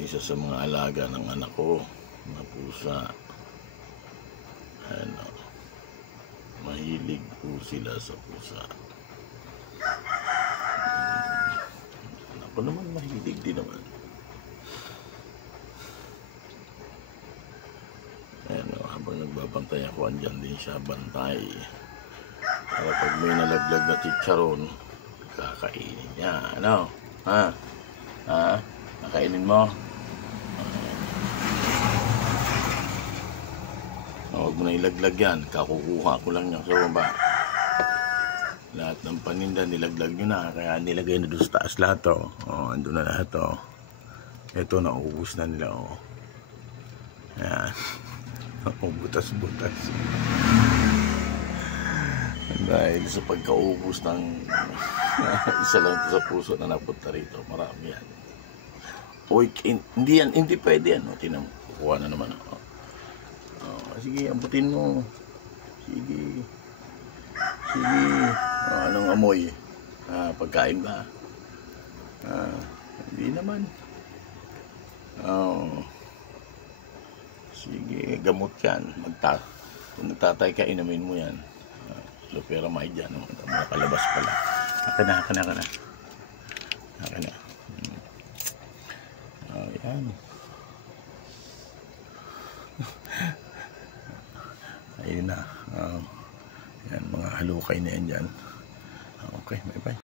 isa sa mga alaga ng anak ko na pusa. Ano, mahilig po sila sa pusa. Ako naman mahilig din naman. Ano, habang nagbabantay ako, andyan din siya bantay. Para pag may nalaglag na chicharon, kakainin niya. Ano? Ha? Ha? Nakainin mo? Huwag mo na ilaglag yan. Kakukuha ko lang yan sa baba. Lahat ng paninda nilaglag nyo na. Kaya nilagay na doon sa taas lahat to. Oh, andun na lahat to. Ito, nauubos na nila. Oh. Ayan. Butas-butas. Dahil sa pagkaubos ng isa lang sa puso na napunta rito, marami yan. Uy, hindi pwede yan. Tinan mo, kukuha na naman. Sige, amputin mo. Sige. Sige. Anong amoy? Pagkain ba? Hindi naman. Sige, gamot yan. Kung nagtatay ka, inumin mo yan. Loperamide dyan. Nakalabas pala. Haka na. Ayan. Ayun na. Yan, mga halukay na yan dyan. Okay, bye-bye.